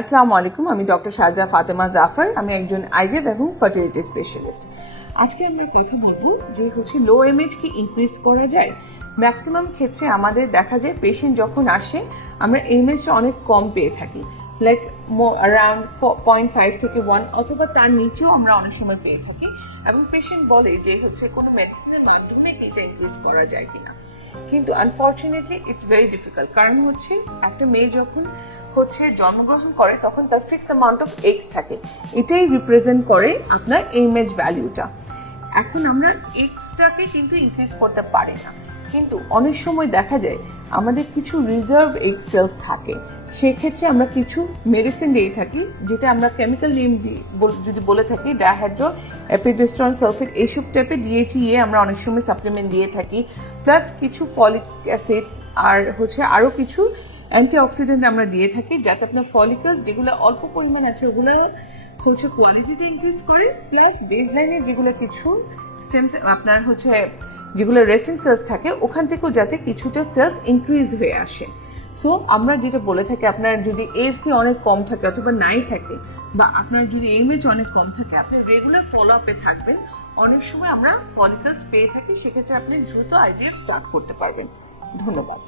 আসসালামু আলাইকুম, আমি ডক্টর শাহজা ফাতেমা জাফর, আমি একজন আইভিএফ এবং ফার্টিলিটি স্পেশালিস্ট। আজকে আমরা কথা বলব যে হচ্ছে লো এমএজ কি ইনক্রিজ করা যায়। ম্যাক্সিমাম ক্ষেত্রে আমাদের দেখা যায় পেশেন্ট যখন আসে, আমরা এমএজটা অনেক কম পেয়ে থাকি। লাইক অ্যারাউন্ড পয়েন্ট ফাইভ থেকে ওয়ান অথবা তার নিচেও আমরা অনেক সময় পেয়ে থাকি। এবং পেশেন্ট বলে যে হচ্ছে কোনো মেডিসিনের মাধ্যমে এটা ইনক্রিজ করা যায় কিনা। কিন্তু আনফর্চুনেটলি ইটস ভেরি ডিফিকাল্ট কারণ হচ্ছে একটা মেয়ে যখন হচ্ছে জন্মগ্রহণ করে, তখন তার ফিক্স অ্যামাউন্ট অফ এক্স থাকে। এটাই রিপ্রেজেন্ট করে আপনার ইমেজ ভ্যালিউটা এখন আমরা এক্সটাকে কিন্তু ইনক্রিজ করতে পারি না। কিন্তু অনেক সময় দেখা যায়, আমাদের কিছু রিজার্ভ এগ সেলস থাকে। সেক্ষেত্রে আমরা কিছু মেডিসিন দিয়ে থাকি, যেটা আমরা কেমিক্যাল নেম দিয়ে যদি বলে থাকি ডাইহাইড্রো এপিডেস্ট্রন সালফেট এইসব টাইপের ডিএইচইএ আমরা অনেক সময় সাপ্লিমেন্ট দিয়ে থাকি। প্লাস কিছু ফলিক অ্যাসিড আর হচ্ছে আরও কিছু অ্যান্টিঅক্সিডেন্ট আমরা দিয়ে থাকি, যাতে আপনার ফলিকাস যেগুলো অল্প পরিমাণ আছে, ওগুলো হচ্ছে কোয়ালিটিটা ইনক্রিজ করে প্লাস বেস লাইনে যেগুলো কিছু সেম আপনার হচ্ছে যেগুলো রেসিং সেলস থাকে, ওখান থেকেও যাতে কিছুটা সেলস ইনক্রিজ হয়ে আসে। সো আমরা যেটা বলে থাকি, আপনার যদি এফসি অনেক কম থাকে অথবা নাই থাকে, বা আপনার যদি এমএচ অনেক কম থাকে, আপনি রেগুলার ফলো আপে থাকবেন, অনেক সময় আমরা ফলিকালস পেয়ে থাকি, সেক্ষেত্রে আপনি দ্রুত আইডিয়া স্টার্ট করতে পারবেন। ধন্যবাদ।